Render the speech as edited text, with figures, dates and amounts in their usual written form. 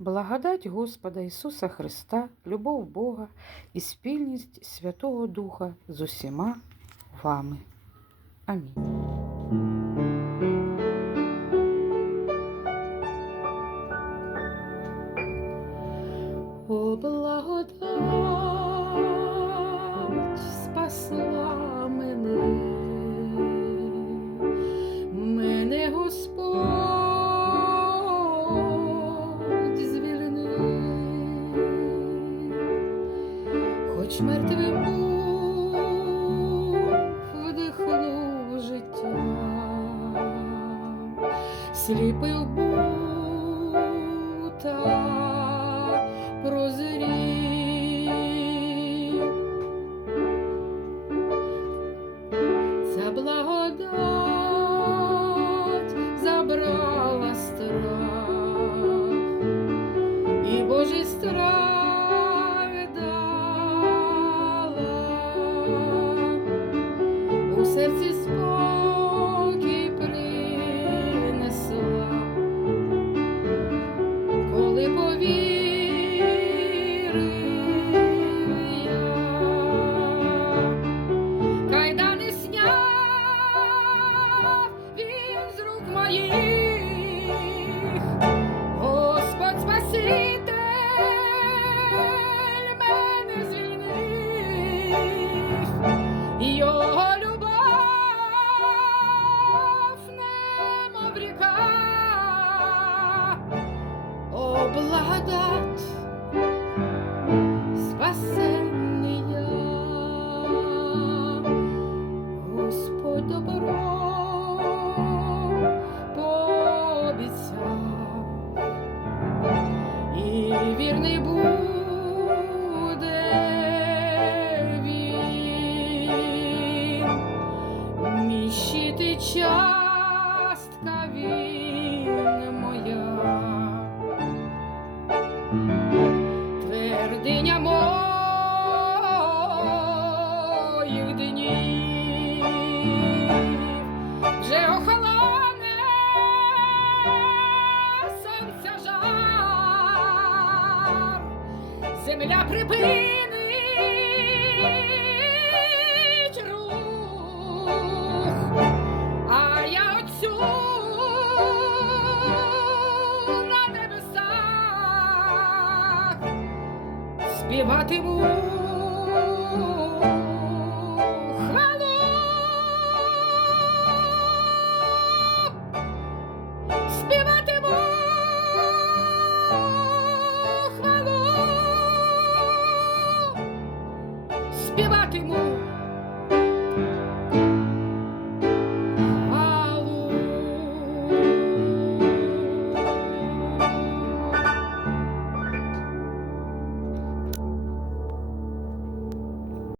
Благодать Господа Ісуса Христа, любов Бога і спільність Святого Духа з усіма вами. Амінь. О, благодать спасла мене Господь звільнив, хоч мертвим був, вдихнув життя, сліпий був та прозрів. Ця благодать забрала страх, і Божий страх дала, у серці спокій принесла, коли повірив я. Кайдани сняв він з рук моїх, Господь Спаситель мене звільнив, його любов немов ріка. О, благодать спасенний я, Господь добро пообіцяв, і вірний буде він, мій щит і частка він моя, твердиня моїх днів. Вже охолоне сонця жар, земля припинить рух, а я Отцю на небесах співатиму хвалу. Співатиму хвалу, співатиму